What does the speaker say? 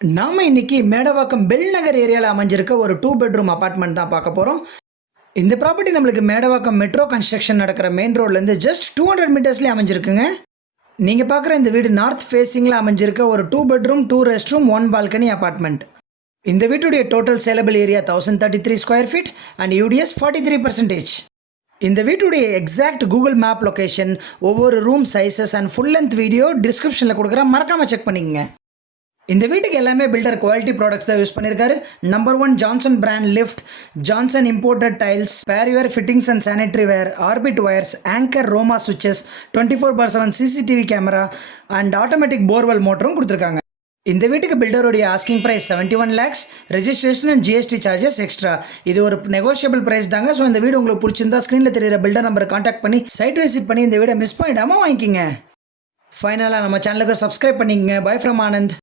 நாம இன்னைக்கு மேடவாக்கம் பெல் நகர் ஏரியாவில் அமைஞ்சிருக்க ஒரு 2 பெட்ரூம் அபார்ட்மெண்ட் தான் பார்க்க போகிறோம். இந்த ப்ராப்பர்ட்டி நம்மளுக்கு மேடவாக்கம் மெட்ரோ கன்ஸ்ட்ரக்ஷன் நடக்கிற மெயின் ரோட்லேருந்து ஜஸ்ட் 200 மீட்டர்ஸ்லேயே அமைஞ்சிருக்குங்க. நீங்கள் பார்க்குற இந்த வீடு நார்த் ஃபேஸிங்கில் அமைஞ்சிருக்க ஒரு 2 bedroom 2 rest room 1 balcony apartment. இந்த வீட்டுடைய total saleable area 1033 square feet and UDS 43%. இந்த வீட்டுடைய எக்ஸாக்ட் கூகுள் மேப் லொக்கேஷன், ஒவ்வொரு room sizes and full length video டிஸ்கிரிப்ஷனில் கொடுக்குறேன், மறக்காமல் செக் பண்ணிக்கங்க. இந்த வீட்டுக்கு எல்லாமே பில்டர் குவாலிட்டி ப்ராடக்ட்ஸ் தான் யூஸ் பண்ணியிருக்காரு. Number 1 Johnson brand lift, Johnson imported tiles, Parryware fittings and sanitary ware, Orbit wires, Anchor Roma switches, 24/7 CCTV camera and automatic borewell மோட்டரும் கொடுத்துருக்காங்க. இந்த வீட்டுக்கு பில்டருடைய asking price 71 lakhs, registration and GST charges extra. இது ஒரு negotiable price தாங்க. So இந்த வீடு உங்களுக்கு பிடிச்சிருந்தா ஸ்க்ரீனில் தெரியுற பில்டர் நம்பரை காண்டாக்ட் பண்ணி சைட் விசிட் பண்ணி இந்த வீடை மிஸ் பண்ணிடாமல் வாங்கிக்கிங்க. ஃபைனலாக நம்ம சேனலுக்கு சப்ஸ்கிரைப் பண்ணிக்கங்க. By from Anand.